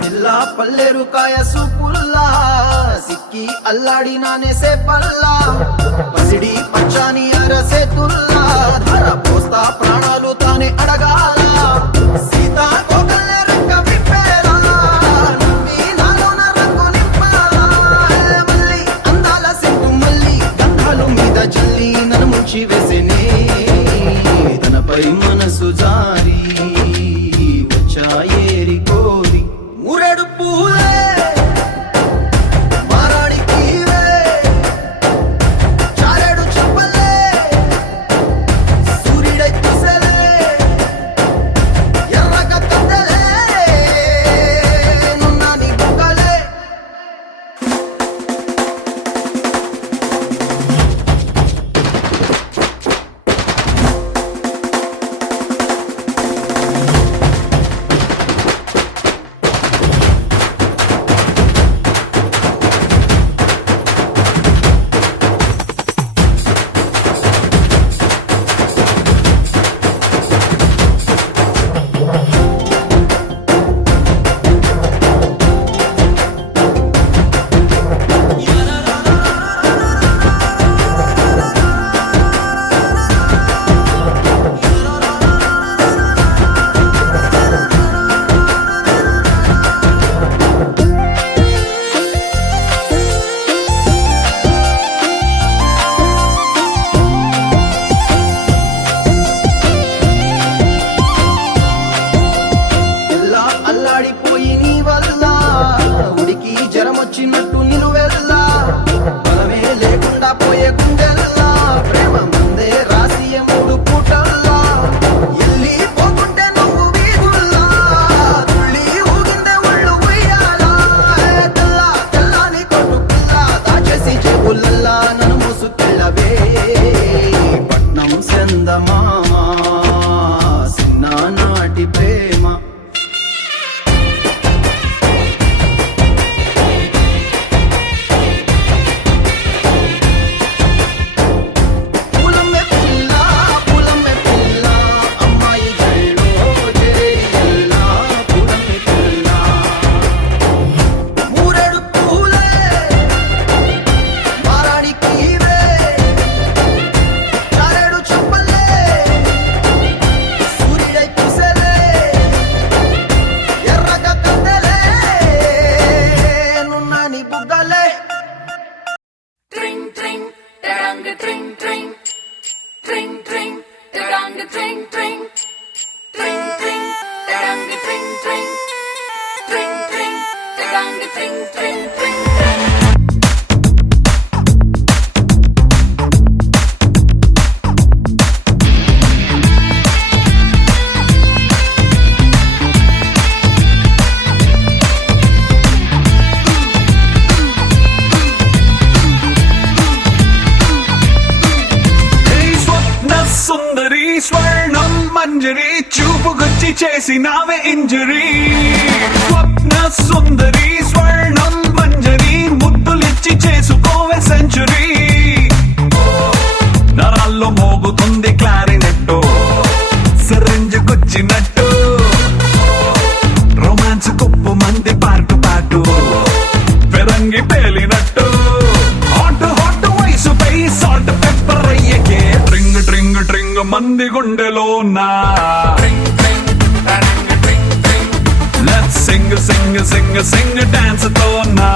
పిల్ల పల్లెరు కాయ సూపుల్లా సిక్కి అల్లాడి నానేసే పల్లా పసిడి పచ్చాని అరసే తుల్లా ధర పోస్తా ప్రాణాలు తానే అడగాల సీతా కోకల్లే రెక్క విప్పేలా నవ్వి నాలోన రంగు నింపాలా మళ్ళీ అందాల సెంటు మళ్ళీ గంధాలు మీద జల్లి నన్ను ముంచి వేసేనే తనపై మనసు జారి వచ్చాయేరి కోరి ఊరెడు పూలే మారాడికి చారెడు చెప్పలే సూర్యుడై పూసలే ఎర్రగ కందలే నున్నాని బుక్కలే ఎల్లా అల్లాడిపోయి నీ వల్ల ఉడికి జరమొచ్చినట్టు నిలువెల్లా బలమే లేకుండా పోయే గుండెల్లా ప్రేమ ముందే రాసియ మూడు పూటల్లా ఎల్లి పోకుంటే నువ్వు వీధుల్లా తుళ్ళి ఊగిందే ఒళ్ళు ఉయ్యాలా తెల్లని కొట్టు పిల్ల దాచేసి చెవులల్లా నన్ను మూసుకెళ్ళవే పట్నం సెందమామ సిన్నానాటి ప్రేమ పులమే పిల్ల అమ్మాయి జల్లో చేరేది ఎల్లా పులమే పిల్ల మూరెడు పూలే మారాడికి చారెడు చెప్పలే సూర్యుడై పూసలే ఎర్రగ కందలే నున్నాని బుగ్గలే Tring tring, terang tring tring, tring tring, terang tring tring, tring tring, terang tring tring, tring tring, terang tring tring tring. స్వప్న సుందరి స్వర్ణం మంజరి చూపుకొచ్చి చేసినావే ఇంజరీ స్వప్న సుందరి స్వర్ణం మంజరి ముద్దులిచ్చి చేసుకోవే సెంచురీ నరాల్లో మోగుతుంది క్లారినెట్టు సిరింజుకొచ్చినట్టు మంది గుండెలోన Let's sing, sing, sing, sing, dance తోనా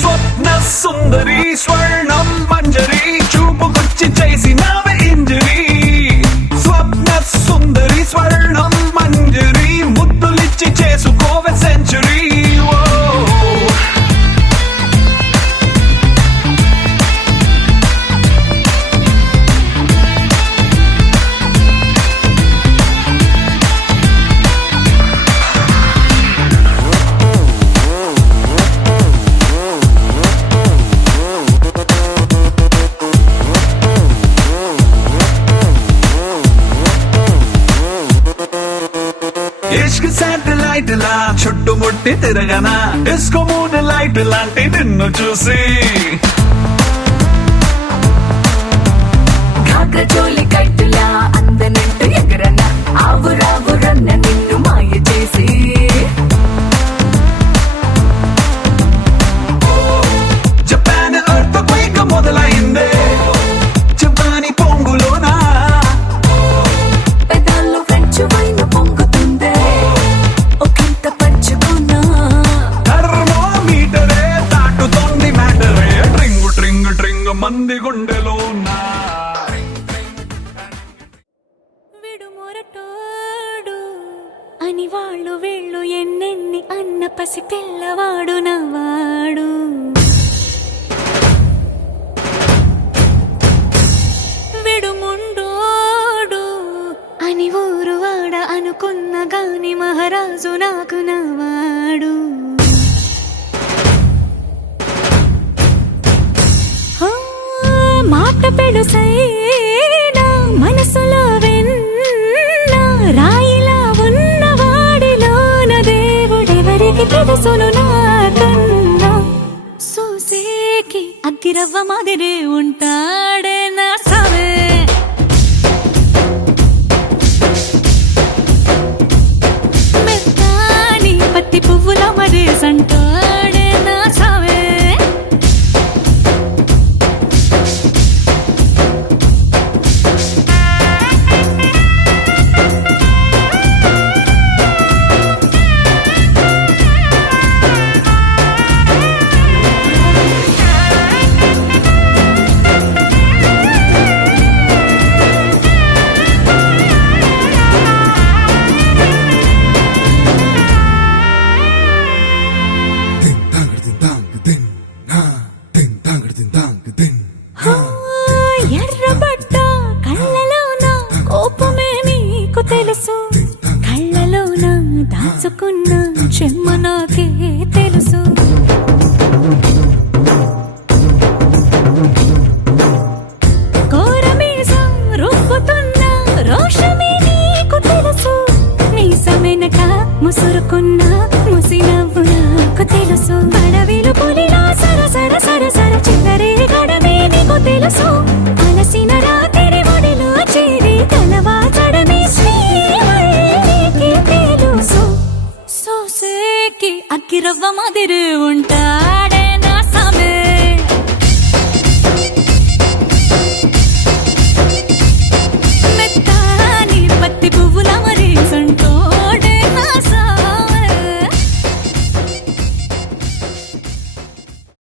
స్వప్న సుందరి స్వర్ణం మంజరి చూపుకొచ్చి చేసినావే ఇంజరీ స్వప్న సుందరి స్వర్ణం మంజరి ముద్దులిచ్చి చేసుకోవే సెంచురీ ఇష్క్ satellite లా చుట్టుముట్టి తిరగనా disco moon light లాంటి నిన్ను చూసి ఘాగ్ర చోలి కట్టులా అందనంటూ ఎగరన ఆవురావురన్న నిన్ను మాయ చేసి జపాన్ ఎర్త్ క్వేక్ మొదలైందే జపాని పొంగులోనా పెదాల్లో ఫ్రెంచ్ వైన్ పొంగుతుందే ఒకంత పంచుకున్నా థర్మోమీటరే దాటుతోంది మ్యాటరే ట్రింగు ట్రింగు ట్రింగు మంది గుండెలోనా విడుమొరటోడు అని వాళ్ళు వీళ్ళు ఎన్నెన్ని అన్న పసి పిల్లవాడు నవ్వాడు విడుముండోడు అని ఊరు వాడ అనుకున్న గాని మహారాజు నాకు నవ్వాడు మాట పెడుసైనా మనసులో వెన్న రాయిలా ఉన్నవాడిలోన దేవుడెవరికి తెలుసును నాకన్నా సూసేకి అగ్గిరవ్వ మాదిరే ఉంటాడే నా సవే మెత్తాని పత్తి పువ్వుల మరేసంటాడే నా సవే ఎర్రబడ్డ కళ్ళలోన కోపమే నీకు తెలుసు కళ్ళలోన దాచుకున్న చెమ్మ నాకే తెలుసు కోరమీసం రుబ్బుతున్న రోషమే నీకు తెలుసు మీసమెనక ముసురుకున్న ముసినవ్వు నాకు తెలుసు అడవిలు పులిలా సర సర సర సర చివరి గడమే నీకు తెలుసు అలసిన రాత్రి ఒడిలో చేరి కలవాచడమే శ్రీవల్లికి తెలుసు సోసేకి అగ్గిరవ్వ మాదిరి ఉంటా